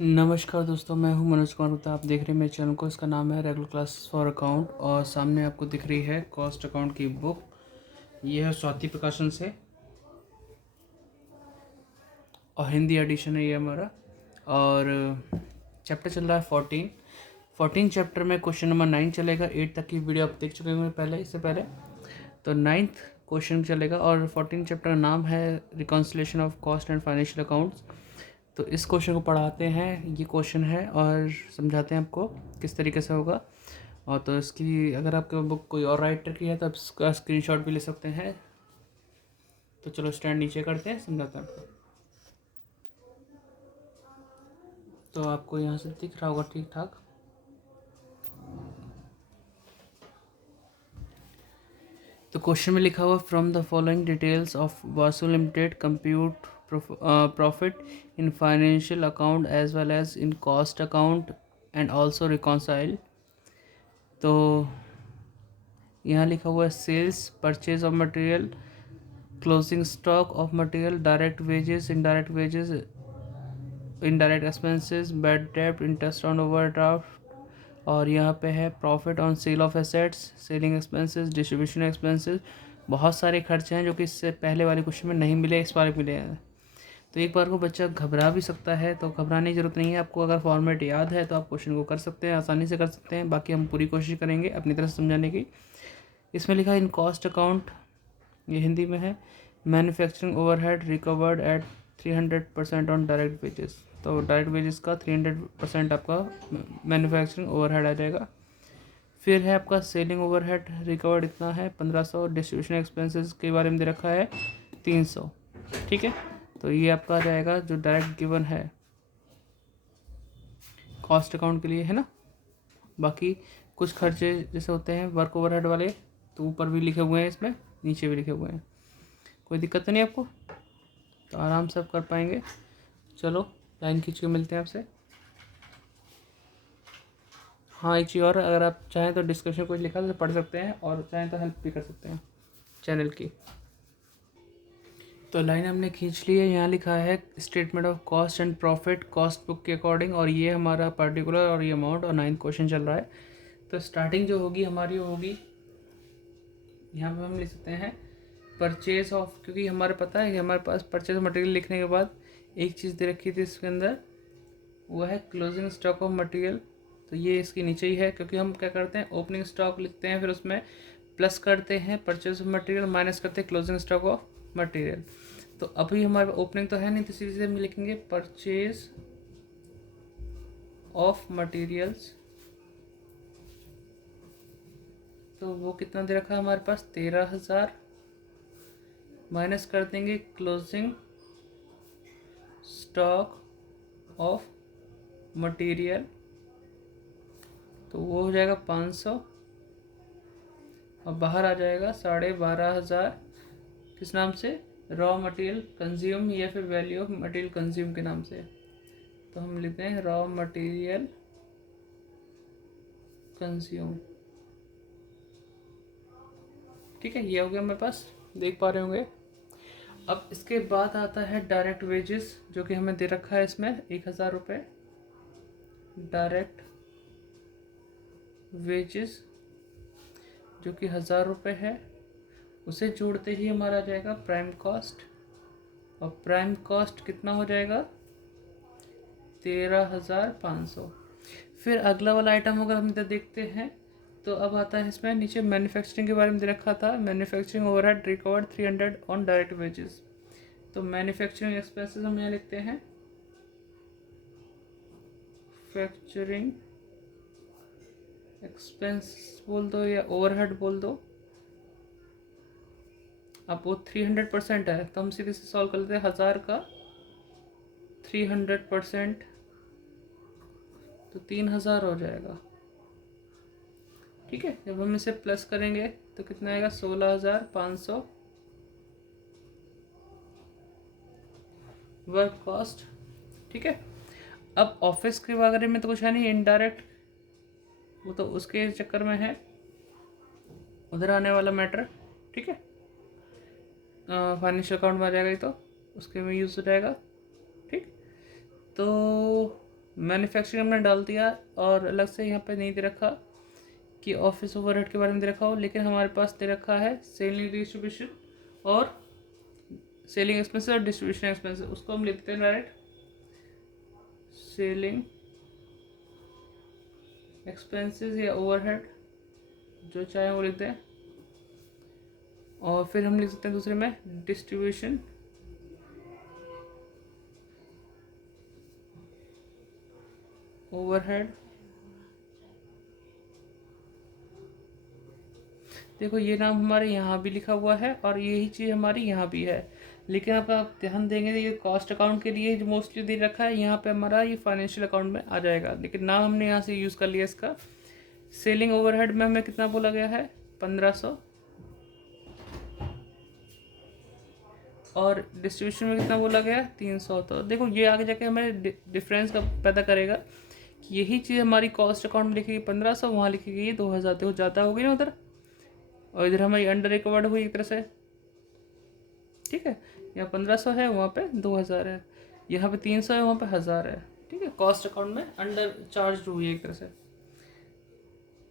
नमस्कार दोस्तों, मैं हूं मनोज कुमार गुप्ता। आप देख रहे हैं मेरे चैनल को। इसका नाम है रेगुलर क्लास फॉर अकाउंट और सामने आपको दिख रही है कॉस्ट अकाउंट की बुक। ये है स्वाति प्रकाशन से और हिंदी एडिशन है ये हमारा। और चैप्टर चल रहा है 14 चैप्टर में क्वेश्चन नंबर 9 चलेगा। 8 तक की वीडियो आप देख चुके होंगे पहले, इससे पहले। तो 9th क्वेश्चन चलेगा और 14 चैप्टर का नाम है reconciliation of cost and financial accounts. तो इस क्वेश्चन को पढ़ाते हैं, ये क्वेश्चन है और समझाते हैं आपको किस तरीके से होगा। और तो इसकी अगर आपके बुक कोई और राइटर की है तो आप इसका स्क्रीनशॉट भी ले सकते हैं। तो चलो स्टैंड नीचे करते हैं, समझाते हैं आपको। तो आपको यहाँ से दिख रहा होगा ठीक ठाक। तो क्वेश्चन में लिखा हुआ from the following details of Vasu limited compute profit in financial account as well as in cost account and also reconcile. तो यहाँ लिखा हुआ है sales, purchase of material, closing stock of material, direct wages, indirect wages, indirect expenses, bad डेब्ट, interest on overdraft. और यहाँ पे है profit on sale of assets, selling expenses, distribution expenses. बहुत सारे खर्चे हैं जो कि इससे पहले वाले क्वेश्चन में नहीं मिले, इस बार मिले हैं। तो एक बार को बच्चा घबरा भी सकता है, तो घबराने की जरूरत नहीं है। आपको अगर फॉर्मेट याद है तो आप क्वेश्चन को कर सकते हैं, आसानी से कर सकते हैं। बाकी हम पूरी कोशिश करेंगे अपनी तरफ से समझाने की। इसमें लिखा है इन कॉस्ट अकाउंट, ये हिंदी में है, manufacturing overhead recovered at 300% on direct wages. तो डायरेक्ट वेजेस का 300% आपका मैन्युफैक्चरिंग ओवरहेड आ जाएगा। फिर है आपका सेलिंग ओवरहेड रिकवर्ड इतना है 1500। डिस्ट्रीब्यूशन एक्सपेंसेस के बारे में दे रखा है 300। ठीक है, तो ये आपका आ जाएगा जो डायरेक्ट गिवन है कॉस्ट अकाउंट के लिए, है ना। बाकी कुछ खर्चे जैसे होते हैं वर्क ओवरहेड वाले, तो ऊपर भी लिखे हुए हैं, इसमें नीचे भी लिखे हुए हैं। कोई दिक्कत तो नहीं आपको, तो आराम से आप कर पाएंगे। चलो लाइन खींच के मिलते हैं आपसे। हाँ, एक चीज़ और, अगर आप चाहें तो डिस्क्रिप्शन कुछ लिखा तो पढ़ सकते हैं, और चाहें तो हेल्प भी कर सकते हैं चैनल की। तो लाइन हमने खींच ली है। यहाँ लिखा है statement of cost and profit cost book के अकॉर्डिंग, और ये हमारा पर्टिकुलर और ये अमाउंट, और 9th क्वेश्चन चल रहा है। तो स्टार्टिंग जो होगी हमारी होगी, यहाँ पे हम लिख सकते हैं परचेज ऑफ, क्योंकि हमारे पता है कि हमारे पास परचेज मटेरियल लिखने के बाद एक चीज़ दे रखी थी इसके अंदर, वो है क्लोजिंग स्टॉक ऑफ मटेरियल। तो ये इसके नीचे ही है, क्योंकि हम क्या करते हैं ओपनिंग स्टॉक लिखते हैं, फिर उसमें प्लस करते हैं परचेज ऑफ मटेरियल, माइनस करते हैं क्लोजिंग स्टॉक ऑफ मटेरियल। तो अभी हमारे ओपनिंग तो है नहीं, तो सीधे हम लिखेंगे परचेज ऑफ मटेरियल्स। तो वो कितना दे रखा है हमारे पास 13,000, माइनस कर देंगे क्लोजिंग स्टॉक ऑफ मटेरियल, तो वो हो जाएगा 500, और बाहर आ जाएगा 12,500। किस नाम से? रॉ मटेरियल कंज्यूम, या फिर वैल्यू ऑफ मटेरियल कंज्यूम के नाम से। तो हम लिखते हैं रॉ मटेरियल कंज्यूम। ठीक है, ये हो गया हमारे पास, देख पा रहे होंगे। अब इसके बाद आता है डायरेक्ट वेजेस, जो कि हमें दे रखा है इसमें 1,000 रुपये डायरेक्ट वेजेस, जो कि 1,000 रुपये है। उसे जोड़ते ही हमारा आ जाएगा प्राइम कॉस्ट, और प्राइम कॉस्ट कितना हो जाएगा 13,500। फिर अगला वाला आइटम अगर हम इधर देखते हैं, तो अब आता है इसमें नीचे मैन्युफैक्चरिंग के बारे में दे रखा था, manufacturing overhead recovered 300 on direct wages. तो मैन्युफैक्चरिंग एक्सपेंसेस हम यहाँ लिखते हैं फैक्चरिंग एक्सपेंस बोल दो या ओवरहेड बोल दो। अब वो 300% है, तो हम सीधे से सॉल्व कर लेते हैं। 1,000 का 300%, तो 3,000 हो जाएगा। ठीक है, जब हम इसे प्लस करेंगे तो कितना आएगा 16,500 वर्क कॉस्ट। ठीक है, अब ऑफिस के बारे में तो कुछ है नहीं, इनडायरेक्ट वो तो उसके चक्कर में है, उधर आने वाला मैटर। ठीक है, फाइनेंशियल अकाउंट में आ जाएगा, तो उसके में यूज़ हो जाएगा। ठीक, तो मैन्युफैक्चरिंग हमने डाल दिया और अलग से यहाँ पे नहीं दे रखा कि ऑफिस ओवरहेड के बारे में दे रखा हो, लेकिन हमारे पास दे रखा है सेलिंग डिस्ट्रीब्यूशन और सेलिंग एक्सपेंसेस और डिस्ट्रीब्यूशन एक्सपेंसेस। उसको हम लिखते हैं डायरेक्ट सेलिंग एक्सपेंसेस या ओवरहेड, जो चाहे वो लिखते हैं। और फिर हम लिख सकते हैं दूसरे में डिस्ट्रीब्यूशन ओवरहेड। देखो ये नाम हमारे यहाँ भी लिखा हुआ है और यही चीज़ हमारी यहाँ भी है, लेकिन अब आप ध्यान देंगे ये कॉस्ट अकाउंट के लिए जो मोस्टली दे रखा है, यहाँ पे हमारा ये फाइनेंशियल अकाउंट में आ जाएगा, लेकिन नाम हमने यहाँ से यूज़ कर लिया इसका। सेलिंग ओवरहेड में हमें कितना बोला गया है 1500, और डिस्ट्रीब्यूशन में कितना बोला गया 300। तो देखो ये आगे जाके हमें डिफरेंस का पैदा करेगा कि यही चीज़ हमारी कॉस्ट अकाउंट में लिखी गई 1500, वहाँ लिखी गई 2000। देखो ज़्यादा होगी ना उधर, और इधर हमारी अंडर रिकवर्ड हुई एक तरह से, ठीक है। यहाँ 1500 है, वहाँ पे 2000 है, यहाँ पे 300 है, वहाँ पे 1000 है, ठीक है। कॉस्ट अकाउंट में अंडर चार्ज हुई है एक तरह से,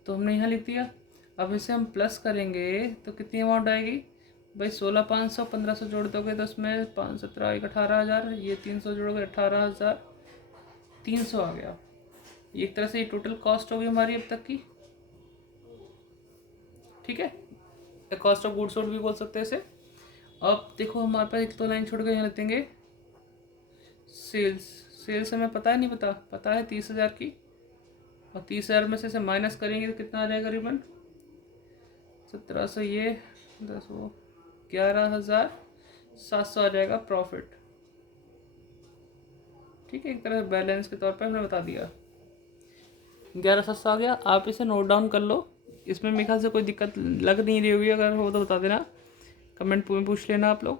तो हमने यहाँ लिख दिया। अब इसे हम प्लस करेंगे तो कितनी अमाउंट आएगी भाई 16,500, 1500 जोड़ दोगे तो उसमें 5 17 एक 18,000, ये 300 जोड़ोगे 18,300 आ गया। एक तरह से ये टोटल कॉस्ट होगी हमारी अब तक की, ठीक है। कॉस्ट ऑफ गुड्स सोल्ड भी बोल सकते हैं इसे। अब देखो हमारे पास एक तो लाइन छोड़ के यहाँ लिख देंगे सेल्स। सेल्स हमें पता है नहीं पता, पता है 30,000 की, और 30,000 में से इसे माइनस करेंगे तो कितना आ जाएगा करीबन 1700, ये 10 वो 11,700 आ जाएगा प्रॉफिट, ठीक है। एक तरह से बैलेंस के तौर पे हमने बता दिया 11,700 आ गया। आप इसे नोट डाउन कर लो, इसमें मेरे ख्याल से कोई दिक्कत लग नहीं रही होगी, अगर हो तो बता देना, कमेंट में पूछ लेना आप लोग।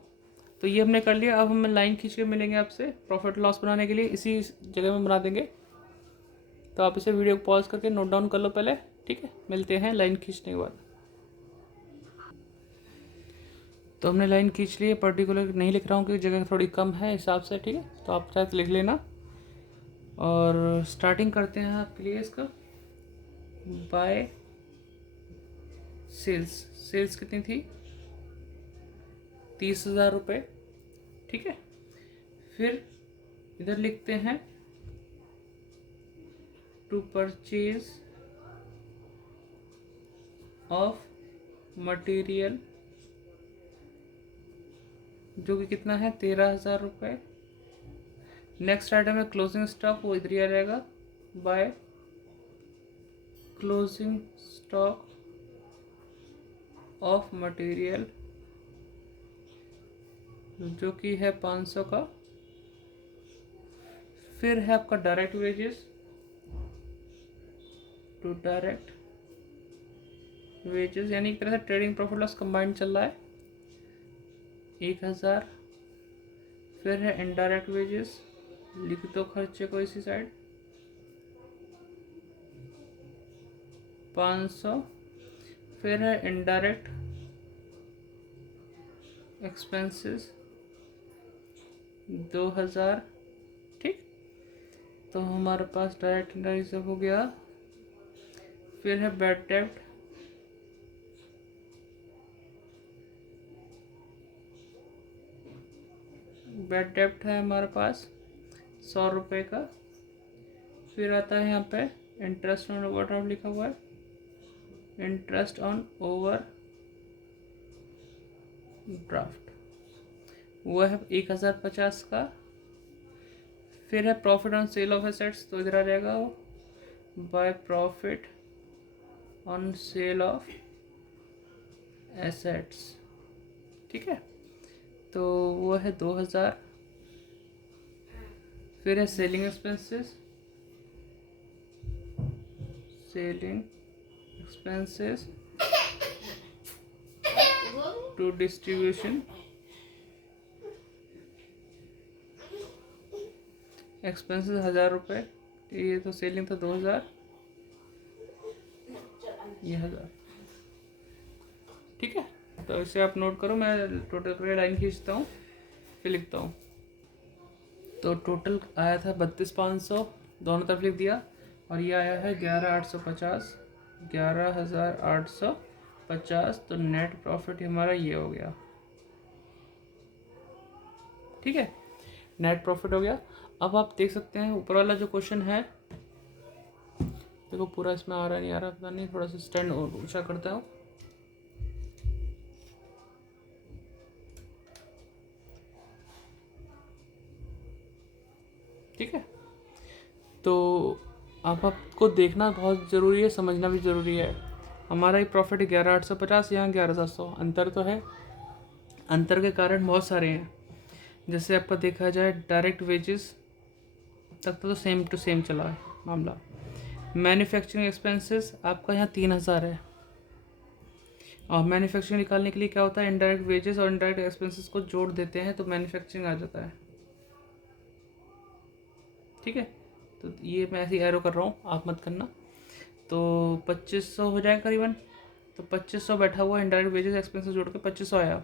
तो ये हमने कर लिया। अब हमें लाइन खींच के मिलेंगे आपसे प्रॉफिट लॉस बनाने के लिए, इसी जगह में बना देंगे। तो आप इसे वीडियो पॉज करके नोट डाउन कर लो पहले, ठीक है। मिलते हैं लाइन खींचने के बाद। तो हमने लाइन खींच ली है, पर्टिकुलर नहीं लिख रहा हूँ क्योंकि जगह थोड़ी कम है हिसाब से, ठीक है। तो आप चाहे तो लिख लेना। और स्टार्टिंग करते हैं आपके लिए इसका बाय सेल्स। सेल्स कितनी थी 30,000 रुपये, ठीक है। फिर इधर लिखते हैं टू परचेज ऑफ मटेरियल, जो कि कितना है 13,000 रुपये। नेक्स्ट आइटम है क्लोजिंग स्टॉक, वो इधर ही आ जाएगा by closing stock of material, जो कि है 500 का। फिर है आपका direct wages, to direct wages, यानी एक तरह से ट्रेडिंग प्रॉफिट लॉस कंबाइंड चल रहा है 1,000। फिर है इनडायरेक्ट वेजेस, लिख दो खर्चे को इसी साइड 500। फिर है इनडायरेक्ट एक्सपेंसेस 2,000, ठीक। तो हमारे पास डायरेक्ट इनडायरेक्ट सब हो गया। फिर है बैड डेब्ट, बैड डेब्ट है हमारे पास 100 रुपये का। फिर आता है यहाँ पे इंटरेस्ट ऑन ओवरड्राफ्ट लिखा हुआ है, इंटरेस्ट ऑन ओवर ड्राफ्ट, वो है 1,050 का। फिर है profit on sale of assets, तो इधर आ जाएगा वो by profit on sale of assets, ठीक है। तो वो है 2,000। फिर है selling expenses, selling expenses to distribution expenses 1,000 रुपये। ये तो सेलिंग था 2,000, ये 1,000, ठीक है। तो इसे आप नोट करो, मैं टोटल करके लाइन खींचता हूँ फिर लिखता हूँ। तो टोटल आया था 32,500 दोनों तरफ लिख दिया। और ये आया है 11,850, 11,850। तो नेट प्रॉफिट हमारा ये हो गया, ठीक है, नेट प्रॉफिट हो गया। अब आप देख सकते हैं ऊपर वाला जो क्वेश्चन है, देखो पूरा इसमें आ रहा नहीं आ रहा पता नहीं, थोड़ा सा स्टैंड और ऊंचा करता हूँ। ठीक है, तो अब आपको देखना बहुत ज़रूरी है, समझना भी ज़रूरी है। हमारा ही प्रॉफिट 11,850, यहाँ 11,700, अंतर तो है। अंतर के कारण बहुत सारे हैं। जैसे आपका देखा जाए डायरेक्ट वेजेस तक तो सेम टू सेम चला है मामला। मैन्युफैक्चरिंग एक्सपेंसेस आपका यहाँ 3,000 है, और मैन्युफैक्चरिंग निकालने के लिए क्या होता है, इनडायरेक्ट वेजेस और इनडायरेक्ट एक्सपेंसेस को जोड़ देते हैं तो मैन्युफैक्चरिंग आ जाता है। ठीक है, तो ये मैं ऐसे ही एरो कर रहा हूँ, आप मत करना। तो 2,500 हो जाएगा करीबन। तो 2,500 बैठा हुआ है, इनडायरेक्ट वेजेस एक्सपेंसेस जोड़ के 2,500 आया।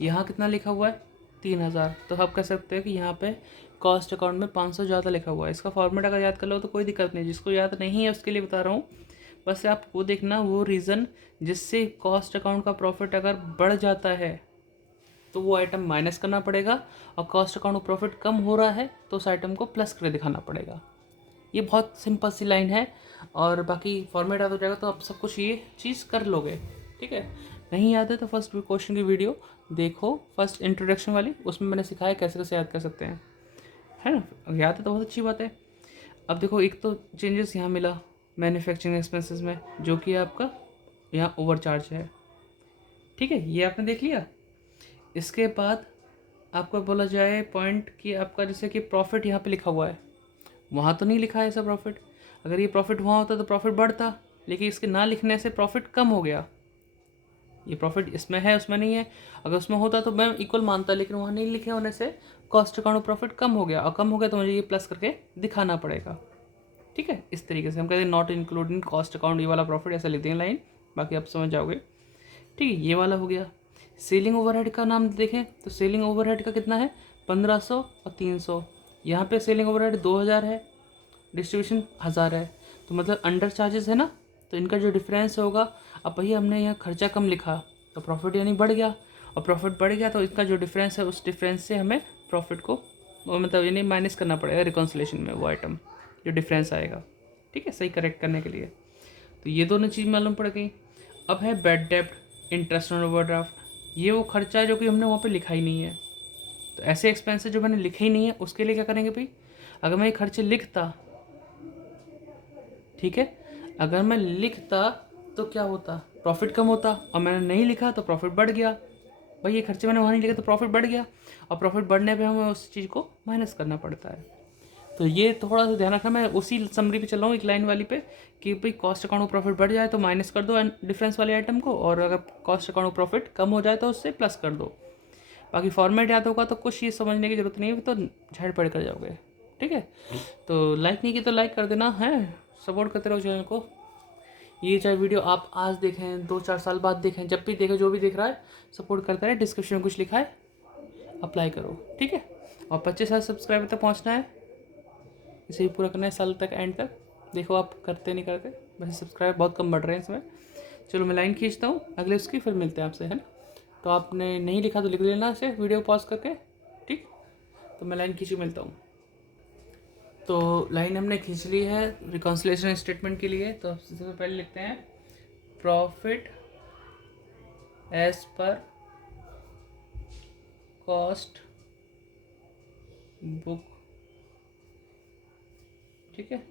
यहाँ कितना लिखा हुआ है, 3,000। तो आप कह सकते हैं कि यहाँ पे कॉस्ट अकाउंट में 500 ज़्यादा लिखा हुआ है। इसका फॉर्मेट अगर याद कर लो तो कोई दिक्कत नहीं, जिसको याद नहीं है उसके लिए बता रहा हूँ। बस आप वो देखना वो रीज़न जिससे कॉस्ट अकाउंट का प्रॉफिट अगर बढ़ जाता है तो वो आइटम माइनस करना पड़ेगा, और कॉस्ट अकाउंट में प्रॉफिट कम हो रहा है तो उस आइटम को प्लस करके दिखाना पड़ेगा। ये बहुत सिंपल सी लाइन है, और बाकी फॉर्मेट याद हो जाएगा तो आप सब कुछ ये चीज़ कर लोगे। ठीक है, नहीं याद है तो फर्स्ट क्वेश्चन की वीडियो देखो, फर्स्ट इंट्रोडक्शन वाली, उसमें मैंने सिखाया कैसे कैसे याद कर सकते हैं, है ना। याद है तो बहुत अच्छी बात है। अब देखो एक तो चेंजेस यहाँ मिला मैन्युफैक्चरिंग एक्सपेंसेस में, जो कि आपका यहाँ ओवर चार्ज है। ठीक है, ये आपने देख लिया। इसके बाद आपको बोला जाए पॉइंट कि आपका जैसे कि प्रॉफिट यहाँ पे लिखा हुआ है, वहाँ तो नहीं लिखा है ऐसा प्रॉफिट। अगर ये प्रॉफिट वहाँ होता तो प्रॉफिट बढ़ता, लेकिन इसके ना लिखने से प्रॉफिट कम हो गया। ये प्रॉफिट इसमें है उसमें नहीं है, अगर उसमें होता तो मैं इक्वल मानता, लेकिन वहाँ नहीं लिखे होने से कॉस्ट अकाउंट प्रॉफिट कम हो गया, और कम हो गया तो मुझे ये प्लस करके दिखाना पड़ेगा। ठीक है, इस तरीके से हम कहते हैं नॉट इंक्लूडिंग कॉस्ट अकाउंट, ये वाला प्रॉफिट ऐसा लिख देंगे लाइन, बाकी आप समझ जाओगे। ठीक है, ये वाला हो गया। सेलिंग ओवरहेड का नाम देखें तो सेलिंग ओवरहेड का कितना है, 1,500 और 300। यहाँ पे सेलिंग ओवरहेड 2,000 है, डिस्ट्रीब्यूशन 1,000 है, तो मतलब अंडर चार्जेस है ना, तो इनका जो डिफरेंस होगा। अब भैया हमने यहाँ खर्चा कम लिखा तो प्रॉफिट यानी बढ़ गया, और प्रॉफिट बढ़ गया तो इसका जो डिफरेंस है उस डिफरेंस से हमें प्रॉफिट को मतलब यानी माइनस करना पड़ेगा रिकॉन्सिलेशन में, वो आइटम जो डिफरेंस आएगा। ठीक है, सही करेक्ट करने के लिए। तो ये दोनों चीज़ मालूम पड़ गई। अब है बैड डेप्ट, इंटरेस्ट ऑन ओवरड्राफ्ट। ये वो खर्चा है जो कि हमने वहाँ पे लिखा ही नहीं है। तो ऐसे एक्सपेंसेस जो मैंने लिखे ही नहीं है उसके लिए क्या करेंगे भाई, अगर मैं ये खर्चे लिखता, ठीक है, अगर मैं लिखता तो क्या होता, प्रॉफिट कम होता, और मैंने नहीं लिखा तो प्रॉफिट बढ़ गया। भाई ये खर्चे मैंने वहाँ नहीं लिखे तो प्रॉफिट बढ़ गया, और प्रॉफिट बढ़ने पे हमें उस चीज़ को माइनस करना पड़ता है। तो ये थोड़ा सा ध्यान रखना। मैं उसी समरी पे चल रहा हूँ एक लाइन वाली पे, कि भाई कॉस्ट अकाउंट में प्रॉफिट बढ़ जाए तो माइनस कर दो डिफरेंस वाले आइटम को, और अगर कॉस्ट अकाउंट में प्रॉफिट कम हो जाए तो उससे प्लस कर दो। बाकी फॉर्मेट याद होगा तो कुछ ये समझने की जरूरत नहीं है, तो झड़ पड़ कर जाओगे। ठीक है, तो लाइक नहीं की तो लाइक कर देना है, सपोर्ट करते रहो चैनल को। ये चाहे वीडियो आप आज देखें 2-4 साल बाद देखें, जब भी देखें, जो भी देख रहा है सपोर्ट करता है। डिस्क्रिप्शन में कुछ लिखा है, अप्लाई करो। ठीक है, और 25,000 सब्सक्राइबर तक पहुँचना है, इसे ही पूरा करना है साल तक, एंड तक। देखो आप करते नहीं करते, वैसे सब्सक्राइबर बहुत कम बढ़ रहे हैं इसमें। चलो मैं लाइन खींचता हूँ अगले उसकी, फिर मिलते हैं आपसे, है ना। तो आपने नहीं लिखा तो लिख लेना इसे वीडियो पॉज करके। ठीक, तो मैं लाइन खींची, मिलता हूँ। तो लाइन हमने खींच ली है रिकॉन्सिलेशन स्टेटमेंट के लिए। तो सबसे पहले लिखते हैं profit as per cost book. ठीक है,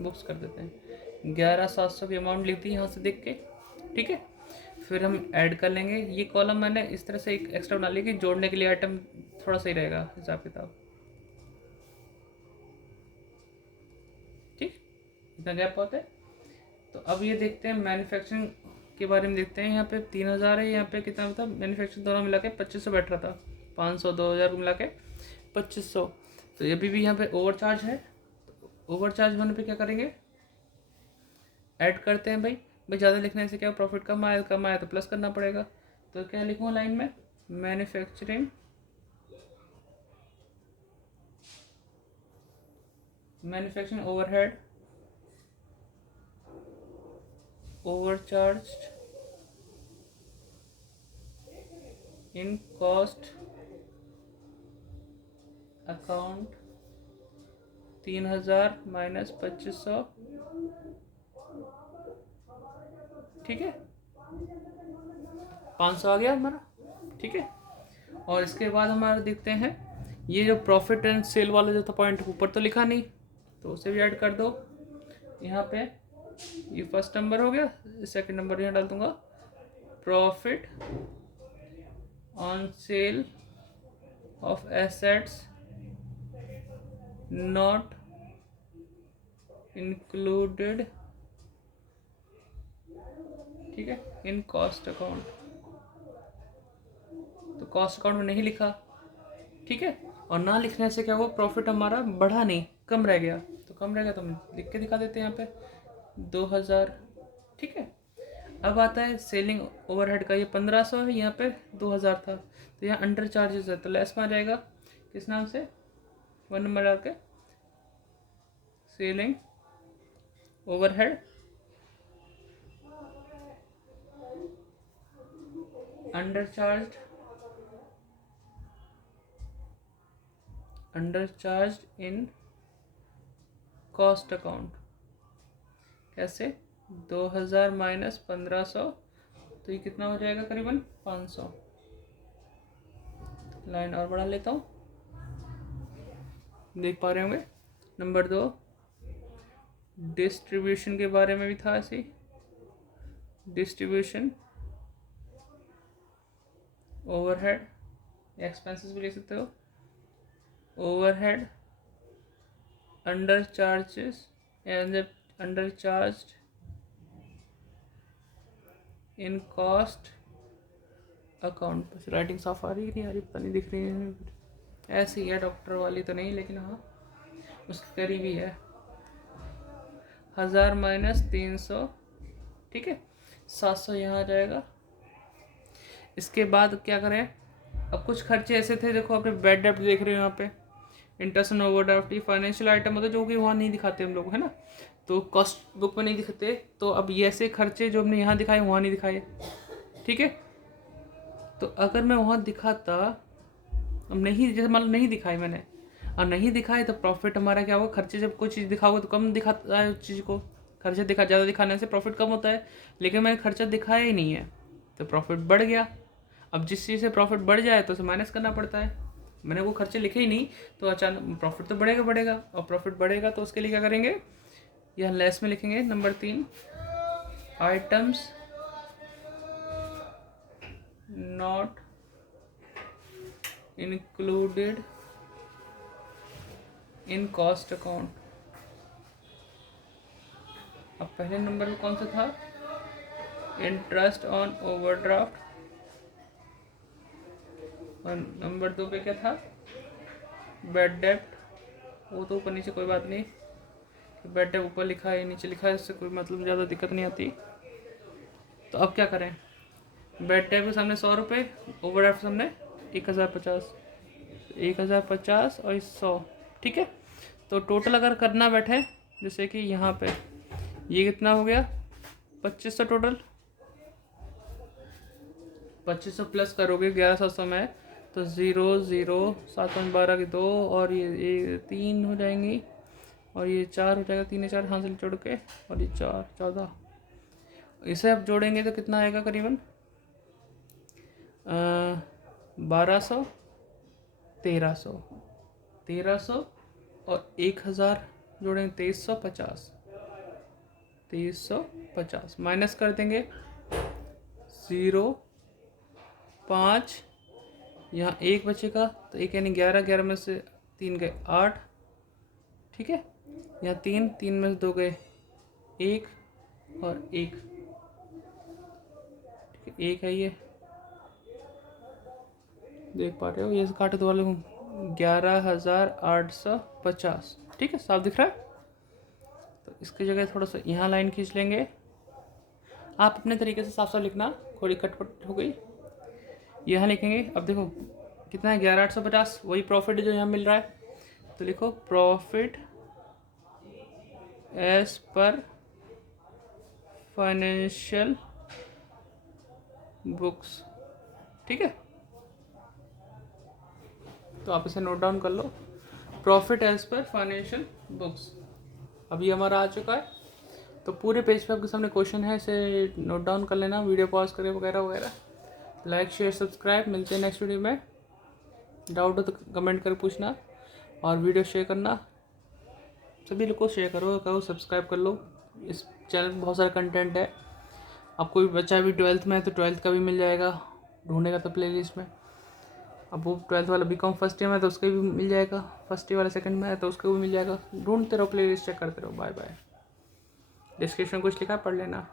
बुक्स कर देते हैं, 11,700 की अमाउंट लिख दी यहाँ से देख के। ठीक है, फिर हम ऐड कर लेंगे। ये कॉलम मैंने इस तरह से एक एक्स्ट्रा बना लिया कि जोड़ने के लिए आइटम थोड़ा सही रहेगा हिसाब किताब। ठीक, इतना गैप होता है। तो अब ये देखते हैं मैन्युफैक्चरिंग के बारे में देखते हैं। यहाँ पे 3,000 है, यहाँ पे कितना था मैन्युफैक्चरिंग, दोनों मिला के 2,500 बैठ रहा था, 500 2,000 को मिला के 2,500। तो ये भी यहाँ पे ओवर चार्ज है। तो ओवर चार्ज होने पे क्या करेंगे, ऐड करते हैं। भाई ज़्यादा लिखने से क्या, प्रॉफिट कम आया तो प्लस करना पड़ेगा। तो क्या लिखूँगा लाइन में, manufacturing manufacturing overhead overcharged in cost account 3000 minus 2500, ठीक है, 500 आ गया हमारा, ठीक है। और इसके बाद हमारा देखते हैं ये जो प्रॉफिट एंड सेल वाला जो था पॉइंट ऊपर तो लिखा नहीं, तो उसे भी ऐड कर दो यहाँ पे। ये फर्स्ट नंबर हो गया, सेकंड नंबर यहाँ डाल दूंगा, profit on sale of assets not included, ठीक है, इन कॉस्ट अकाउंट। तो कॉस्ट अकाउंट में नहीं लिखा, ठीक है। और ना लिखने से क्या हुआ, प्रॉफिट हमारा बढ़ा नहीं, कम रह गया। तो कम रह गया तो हम लिख के दिखा देते हैं यहाँ पे 2000, ठीक है। अब आता है सेलिंग ओवरहेड का, ये 1500 है, यहाँ पे 2000 था, तो यहाँ अंडर चार्जेस है, तो लेस में आ जाएगा किस नाम से, 1 नंबर डाल के selling overhead undercharged in cost account. कैसे, 2000 माइनस 1500, तो ये कितना हो जाएगा, करीबन 500। लाइन और बढ़ा लेता हूँ, देख पा रहे होंगे। नंबर 2, डिस्ट्रीब्यूशन के बारे में भी था ऐसे ही, डिस्ट्रीब्यूशन ओवरहेड, एक्सपेंसेस भी ले सकते हो, overhead under charges under charged इन कॉस्ट अकाउंट। बस राइटिंग साफ आ रही है, नहीं आ रही पता नहीं, दिख रही है ऐसी है, डॉक्टर वाली तो नहीं, लेकिन हाँ उसके करीब ही है। 1000 माइनस 300, ठीक है, 700 यहाँ आ जाएगा। इसके बाद क्या करें, अब कुछ खर्चे ऐसे थे, देखो आपने बैड डेब्ट देख रहे हो यहाँ पे, इंटरेस्ट एंड ओवरड्राफ्ट, ये फाइनेंशियल आइटम होता है जो कि वहाँ नहीं दिखाते हम लोग, है ना, तो कॉस्ट बुक में नहीं दिखते। तो अब ये ऐसे खर्चे जो हमने यहाँ दिखाए वहाँ नहीं दिखाए, ठीक है। तो अगर मैं वहाँ दिखाता, अब नहीं, जैसे मान लो नहीं दिखाई मैंने, और नहीं दिखाए तो प्रॉफिट हमारा क्या होगा, खर्चे जब कोई चीज़ दिखाओगे तो कम दिखाता है उस चीज़ को, खर्चे ज़्यादा दिखाने से प्रॉफिट कम होता है, लेकिन मैंने खर्चा दिखाया ही नहीं है तो प्रॉफिट बढ़ गया। अब जिस चीज़ से प्रॉफिट बढ़ जाए तो उसे माइनस करना पड़ता है, मैंने वो खर्चे लिखे ही नहीं, तो अचानक प्रॉफिट तो बढ़ेगा, और प्रॉफिट बढ़ेगा तो उसके लिए क्या करेंगे, यह लेस में लिखेंगे। Number 3, items not included in cost account. अब पहले नंबर में कौन सा था, इंटरेस्ट ऑन ओवरड्राफ्ट, और नंबर 2 पे क्या था, बैड डेब्ट। वो तो ऊपर नीचे कोई बात नहीं, बैड डेब्ट ऊपर लिखा है नीचे लिखा है, इससे कोई मतलब ज़्यादा दिक्कत नहीं आती। तो अब क्या करें, बैड डेब्ट के सामने 100 रुपये, ओवरड्राफ्ट के सामने 1050, 1050 और 100, ठीक है। तो टोटल अगर करना बैठे, जैसे कि यहाँ पे ये कितना हो गया, 2500 टोटल, 2500 प्लस करोगे 1100 में, तो 0 0 7 5 12 की 2, और ये 3 हो जाएंगी, और ये 4 हो जाएगा, 3 4 हाथ से जोड़ के, और ये 4 14, इसे अब जोड़ेंगे तो कितना आएगा, करीबन 1200 1300, 1300 और 1000 जोड़ेंगे 2350 माइनस कर देंगे 0 5, यहाँ 1 बचेगा, तो 1 यानी 11, 11 में से 3 गए 8, ठीक है। यहाँ 3 3 में से 2 गए 1 और 1, ठीक है, 1 है, ये देख पा रहे हो, ये काटे तो वाले 11,850, ठीक है, साफ दिख रहा है। तो इसकी जगह थोड़ा सा यहाँ लाइन खींच लेंगे, आप अपने तरीके से साफ साफ लिखना, थोड़ी कटपट हो गई, यहाँ लिखेंगे। अब देखो कितना है, 11,850, वही प्रॉफिट जो यहाँ मिल रहा है, तो लिखो profit as per financial books. ठीक है, तो आप इसे नोट डाउन कर लो, profit as per financial books. अभी हमारा आ चुका है, तो पूरे पेज पे आपके सामने क्वेश्चन है, इसे नोट डाउन कर लेना, वीडियो पॉज करें वगैरह वगैरह। लाइक शेयर सब्सक्राइब, मिलते हैं नेक्स्ट वीडियो में। डाउट हो तो कमेंट कर पूछना, और वीडियो शेयर करना, सभी लोग को शेयर करो सब्सक्राइब कर लो। इस चैनल में बहुत सारा कंटेंट है, आपको भी बच्चा भी 12th में है तो 12th का भी मिल जाएगा, ढूंढेगा तो प्ले लिस्ट में। अब वो 12th वाला बीकॉम फर्स्ट ईयर में है तो उसका भी मिल जाएगा, फर्स्ट ईयर वाला सेकंड में है तो उसका भी मिल जाएगा। ढूंढते रहो, प्ले लिस्ट चेक करते रहो। Bye bye. डिस्क्रिप्शन कुछ लिखा है, पढ़ लेना।